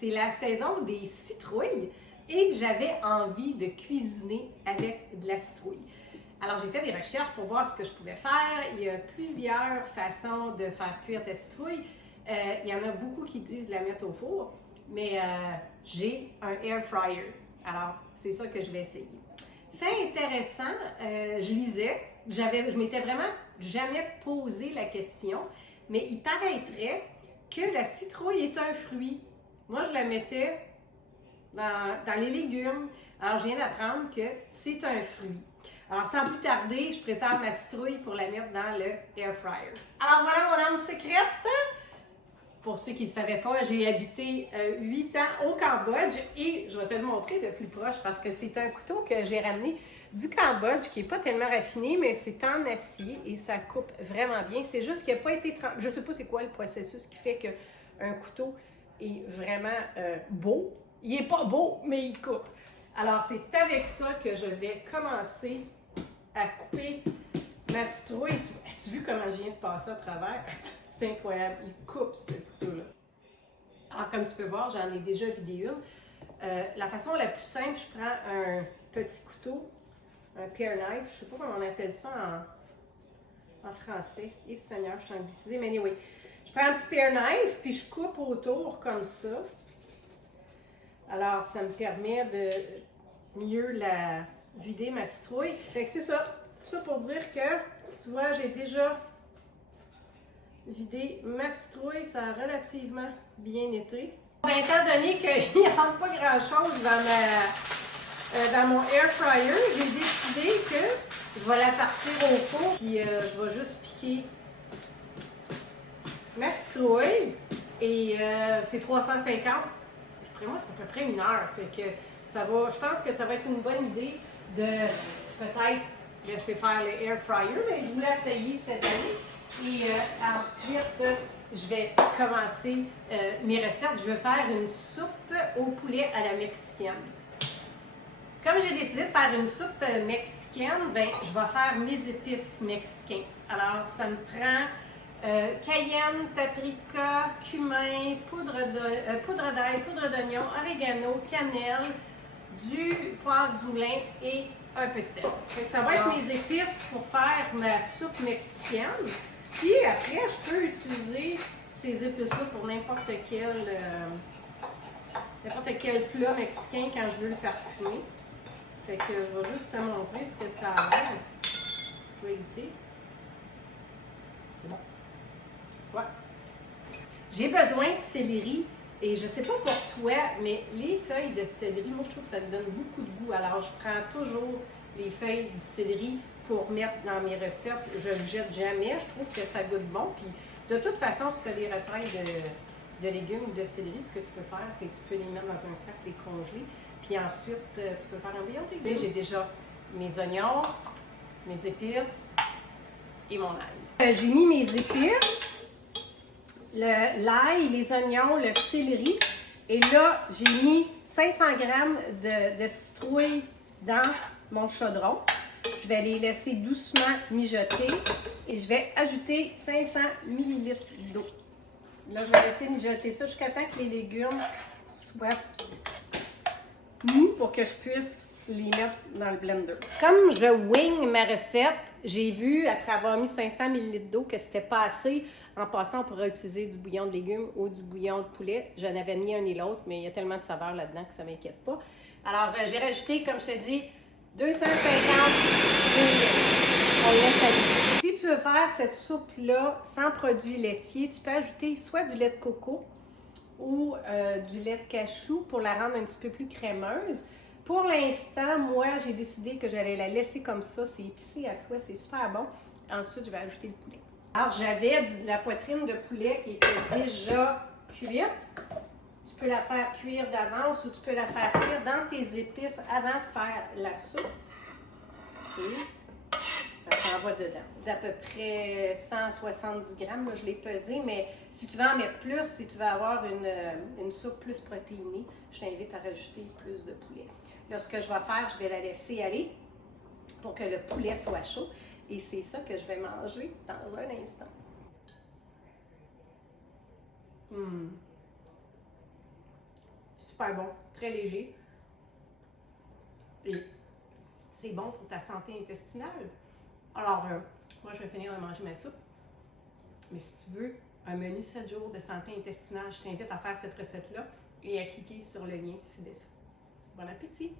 c'est la saison des citrouilles et j'avais envie de cuisiner avec de la citrouille. Alors, j'ai fait des recherches pour voir ce que je pouvais faire. Il y a plusieurs façons de faire cuire ta citrouille. Il y en a beaucoup qui disent de la mettre au four, mais j'ai un air fryer. Alors, c'est ça que je vais essayer. Fait intéressant, je lisais, je m'étais vraiment jamais posé la question, mais il paraîtrait que la citrouille est un fruit. Moi, je la mettais dans les légumes. Alors, je viens d'apprendre que c'est un fruit. Alors, sans plus tarder, je prépare ma citrouille pour la mettre dans le air fryer. Alors, voilà mon âme secrète. Pour ceux qui ne savaient pas, j'ai habité 8 ans au Cambodge et je vais te le montrer de plus proche parce que c'est un couteau que j'ai ramené du Cambodge qui n'est pas tellement raffiné, mais c'est en acier et ça coupe vraiment bien. C'est juste qu'il n'a pas été trempé. Je ne sais pas c'est quoi le processus qui fait qu'un couteau est vraiment beau. Il n'est pas beau, mais il coupe. Alors, c'est avec ça que je vais commencer à couper ma citrouille. As-tu vu comment je viens de passer à travers? C'est incroyable. Il coupe ce couteau-là. Alors, comme tu peux voir, j'en ai déjà vidé une. La façon la plus simple, je prends un petit couteau, un pear knife. Je ne sais pas comment on appelle ça en français. Et Seigneur, je suis anglicisée. Mais anyway, je prends un petit pear knife, puis je coupe autour comme ça. Alors, ça me permet de mieux la vider, ma citrouille. Fait que c'est ça. Tout ça pour dire que, tu vois, j'ai déjà vidé ma citrouille. Ça a relativement bien été. Bien, étant donné qu'il n'y a pas grand-chose dans mon air fryer, j'ai décidé que je vais la partir au four. Puis, je vais juste piquer ma citrouille. Et c'est 350. Après moi, c'est à peu près 1 heure. Fait que ça va, je pense que ça va être une bonne idée de peut-être laisser faire le air fryer, mais je voulais essayer cette année. Et ensuite, je vais commencer mes recettes. Je vais faire une soupe au poulet à la mexicaine. Comme j'ai décidé de faire une soupe mexicaine, ben, je vais faire mes épices mexicaines. Alors, ça me prend cayenne, paprika, cumin, poudre d'ail, poudre d'oignon, oregano, cannelle, du poivre d'Oulin et un peu de sel. Donc, ça va être mes épices pour faire ma soupe mexicaine. Puis après, je peux utiliser ces épices-là pour n'importe quel plat mexicain quand je veux le parfumer. Fait que je vais juste te montrer ce que ça a l'air. Je vais éviter. C'est bon. Ouais. J'ai besoin de céleri et je ne sais pas pour toi, mais les feuilles de céleri, moi je trouve que ça donne beaucoup de goût. Alors je prends toujours les feuilles du céleri pour mettre dans mes recettes. Je ne le jette jamais, je trouve que ça goûte bon. Puis de toute façon, si tu as des retraits de légumes ou de céleri, ce que tu peux faire, c'est que tu peux les mettre dans un sac, les congeler. Puis ensuite, tu peux faire un bouillon de légumes. J'ai déjà mes oignons, mes épices et mon ail. J'ai mis mes épices. L'ail, les oignons, le céleri. Et là, j'ai mis 500 g de citrouille dans mon chaudron. Je vais les laisser doucement mijoter et je vais ajouter 500 ml d'eau. Là, je vais laisser mijoter ça jusqu'à temps que les légumes soient mous pour que je puisse les mettre dans le blender. Comme je wing ma recette, j'ai vu, après avoir mis 500 ml d'eau, que c'était pas assez. En passant, on pourrait utiliser du bouillon de légumes ou du bouillon de poulet. Je n'avais ni un ni l'autre, mais il y a tellement de saveurs là-dedans que ça ne m'inquiète pas. Alors, j'ai rajouté, comme je te dis, 250 ml. On laisse aller. Si tu veux faire cette soupe-là sans produits laitiers, tu peux ajouter soit du lait de coco ou du lait de cachou pour la rendre un petit peu plus crémeuse. Pour l'instant, moi, j'ai décidé que j'allais la laisser comme ça. C'est épicé à souhait, c'est super bon. Ensuite, je vais ajouter le poulet. Alors, j'avais de la poitrine de poulet qui était déjà cuite. Tu peux la faire cuire d'avance ou tu peux la faire cuire dans tes épices avant de faire la soupe. Et ça s'en va dedans. D'à peu près 170 grammes, là, je l'ai pesé, mais si tu veux en mettre plus, si tu veux avoir une soupe plus protéinée, je t'invite à rajouter plus de poulet. Là, ce que je vais faire, je vais la laisser aller pour que le poulet soit chaud. Et c'est ça que je vais manger dans un instant. super bon, très léger. Et c'est bon pour ta santé intestinale. Alors, moi, je vais finir de manger ma soupe. Mais si tu veux un menu 7 jours de santé intestinale, je t'invite à faire cette recette-là et à cliquer sur le lien ci-dessous. Bon appétit!